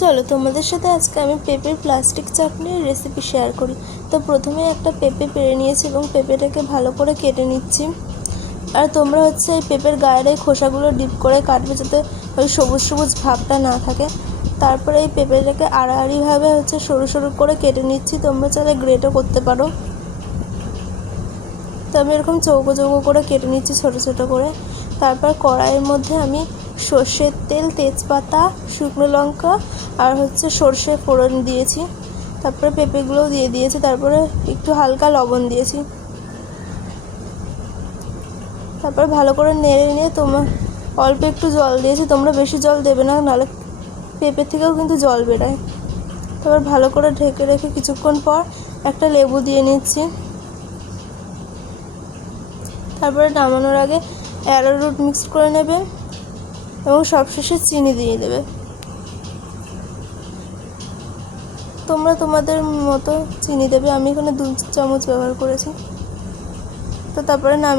চলো তোমাদের সাথে আজকে আমি পেঁপের প্লাস্টিক চাটনির রেসিপি শেয়ার করি। তো প্রথমে একটা পেঁপে পেড়ে নিয়েছি এবং পেঁপেটাকে ভালো করে কেটে নিচ্ছি। আর তোমরা এই পেঁপের গায়ের এই খোসাগুলো ডিপ করে কাটবে, যাতে ওই সবুজ সবুজ ভাবটা না থাকে। তারপরে এই পেঁপেটাকে আড়াআড়িভাবে সরু সরু করে কেটে নিচ্ছি। তোমরা চাইলে গ্রেটও করতে পারো। তো আমি এরকম চৌকো চৌকো করে কেটে নিচ্ছি ছোটো ছোটো করে। তারপর কড়াইয়ের মধ্যে আমি সর্ষের তেল, তেজপাতা, শুকনো লঙ্কা আর সর্ষে ফোড়ন দিয়েছি। তারপরে পেঁপেগুলোও দিয়ে দিয়েছি। তারপরে একটু হালকা লবণ দিয়েছি। তারপর ভালো করে নেড়ে নিয়ে অল্প একটু জল দিয়েছি। তোমরা বেশি জল দেবে না, নাহলে পেঁপে থেকেও কিন্তু জল বেরোয়। তারপর ভালো করে ঢেকে রেখে কিছুক্ষণ পর একটা লেবু দিয়ে নিচ্ছি। তারপরে নামানোর আগে অ্যারোরুট মিক্স করে নেবে এবং সবশেষে চিনি দিয়ে দেবে। তোমরা তোমাদের মতো চিনি দেবে। আমি এখানে 2 চামচ ব্যবহার করেছি। তো তারপরে নামিয়ে